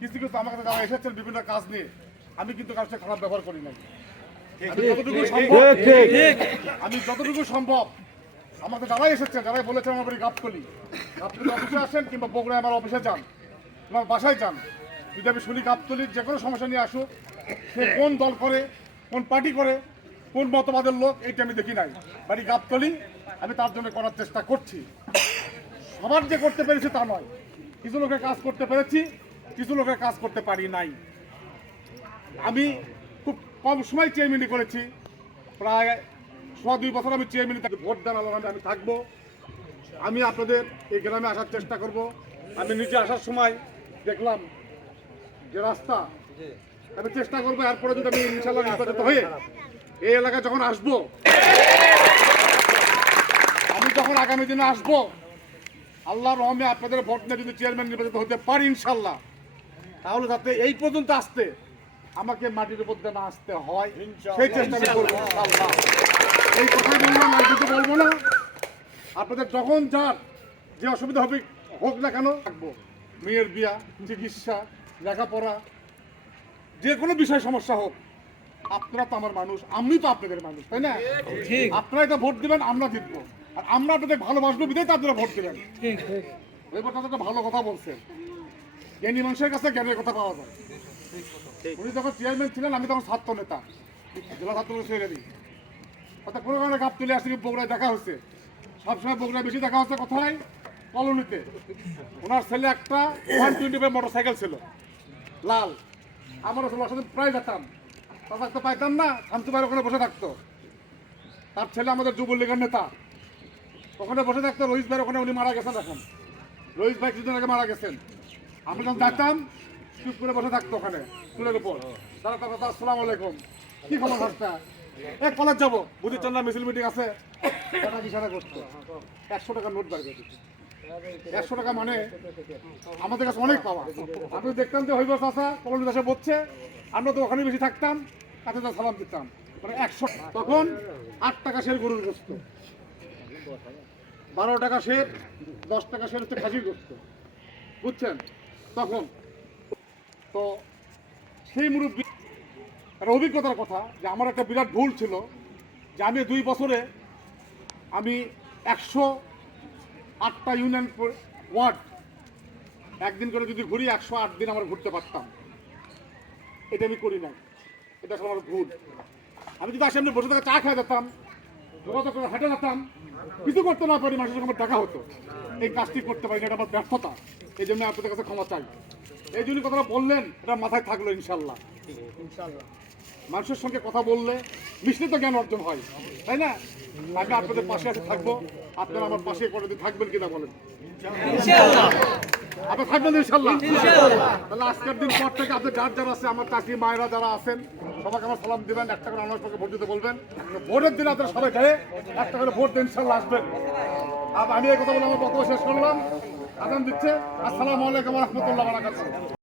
কিছু কিছু আমার কাছে যারা এসেছেন বিভিন্ন কাজ নিয়ে, আমি কিন্তু কারোর সাথে খারাপ ব্যবহার করি নাই। আমি যতটুকু সম্ভব আমাকে যারাই এসেছেন, যারাই বলেছেন আমার বাড়ি গাবতলী অফিসে আসেন কিংবা বগুড়ায় আমার অফিসে যান, আমার বাসায় যান, যদি আমি শুনি গাবতলীর যে কোনো সমস্যা নিয়ে আসুক, সে কোন দল করে, কোন পার্টি করে, কোন মতবাদের লোক, এইটা আমি দেখি নাই। বাড়ি গাবতলী, আমি তার জন্য করার চেষ্টা করছি। সবার যে করতে পেরেছি তা নয়, কিছু লোকের কাজ করতে পেরেছি, কিছু লোকের কাজ করতে পারি নাই। আমি খুব কম সময় চেয়ারম্যানি করেছি, প্রায় 2.5 বছর আমি চেয়ারম্যানি থাকি। ভোট দেন আল্লাহ, আমি থাকবো। আমি আপনাদের এই গ্রামে আসার চেষ্টা করব। আমি নিজে আসার সময় দেখলাম যে রাস্তা, আমি চেষ্টা করবো এরপরে যদি আমি ইনশাল্লাহ নির্বাচিত হয়ে এই এলাকায় যখন আসবো, আমি যখন আগামী দিনে আসবো, আল্লাহর রহমে আপনাদের ভোট নিয়ে যদি চেয়ারম্যান নির্বাচিত হতে পারি ইনশাল্লাহ, তাহলে যাতে এই পর্যন্ত আসতে আমাকে মাটির উপর দিয়ে না আসতে হয়, সেই চেষ্টা আমি করবো ইনশাল্লাহ। এই কথাই বললাম, আর কিছু বলবো না। আপনাদের যখন যার যে অসুবিধা হবে হোক না কেন থাকবো। মেয়ের বিয়া, চিকিৎসা, লেখাপড়া, যে কোনো বিষয় সমস্যা হোক, আপনারা তো আমার মানুষ, আমি তো আপনাদের মানুষ, তাই না? আপনারাই তো ভোট দিবেন, আমরা জিতবো। আর আমরা আপনাদের ভালোবাসবো, বিধায় তো আপনারা ভোট দিবেন। ওই কথা তো ভালো কথা বলছেন, জ্ঞানী মানুষের কাছে জ্ঞানের কথা পাওয়া যায়। উনি যখন চেয়ারম্যান ছিলেন, আমি তখন ছাত্র নেতা, জেলা ছাত্র সেক্রেটারি। অর্থাৎ কোনো কারণে গাবতলী আসলে বগুড়ায় দেখা হচ্ছে, সবসময় বগুড়ায় বেশি দেখা হচ্ছে কোথায়? কলোনিতে। ওনার ছেলে একটা 125 মোটরসাইকেল ছিল, লাল। আমারও ছিল, সাথে প্রায় যেতাম, তা থাকতে পাইতাম না, শান্তি ভাই ওখানে বসে থাকতো। তার ছেলে আমাদের যুবলীগের নেতা, ওখানে বসে থাকতো। রহিস ভাই ওখানে, উনি মারা গেছেন এখন। রহিস ভাই কিছুদিন আগে মারা গেছেন। আমি যখন যেতাম, চুপ করে বসে থাকতো ওখানে চুলের উপর। তারা কথা, আসসালামু আলাইকুম, কি খবর ভাষটা? এক কলেজ যাবো, বুঝির চন্দ্রা মিছিল মিটিং আছে, টাকা ইশারা করতো। 100 টাকা নোট বার করে দিত। 100 টাকা মানে আমাদের কাছে অনেক পাওয়া। আমি দেখতাম যে হইব চাষা কলোনি চাষে বসছে, আমরা তো ওখানে বেশি থাকতাম, কাছে যা সালাম দিতাম। মানে 100, তখন 8 টাকা সের গরুর গোস্ত, 12 টাকা সের, 10 টাকা সের হচ্ছে খাসির গোস্ত, বুঝছেন? তখন তো সেই মুরব্বী একটা অভিজ্ঞতার কথা, যে আমার একটা বিরাট ভুল ছিল, যে আমি 2 বছরে আমি 108টা ইউনিয়ন ওয়ার্ড একদিন করে যদি ঘুরি, 108 দিন আমার ঘুরতে পারতাম। এটা আমি করি না, এটা আসলে আমার ভুল। আমি যদি আসে বসে থাকা চা খেয়ে যেতাম, যোগাযোগ করে হেঁটে যেতাম, কিছু করতে না পারি, মানুষের সঙ্গে আমার দেখা হতো। এই কাজটি করতে পারি না, এটা আমার ব্যর্থতা। এই জন্য আপনাদের কাছে ক্ষমা চাই। এই জন্য কথাটা বললেন, এটা মাথায় থাকলো ইনশাল্লাহ। মানুষের সঙ্গে কথা বললে মিশ্রিত জ্ঞান অর্জন হয়, তাই না? আমি আপনাদের পাশে এসে থাকবো, আপনারা আমার পাশে কোনোদিন থাকবেন কিনা বলেন? আপনি থাকবেন ইনশাল্লাহ। তাহলে আজকের দিন পর থেকে আপনার যারা আছে, আমার চাষি মায়েরা যারা আছেন, সবাইকে আমার সালাম দিবেন, 1 টাকা আমার পক্ষে ভোট দিতে বলবেন। ভোটের দিন আপনারা সবাই গায়ে 1 টাকা করে ভোট দিয়ে ইনশাল্লাহ আসবেন। আমি এই কথা বলে আমার বক্তব্য শেষ করলাম। আজান দিচ্ছে। আসসালামু আলাইকুম ওয়া রাহমাতুল্লাহি ওয়া বারাকাতুহু।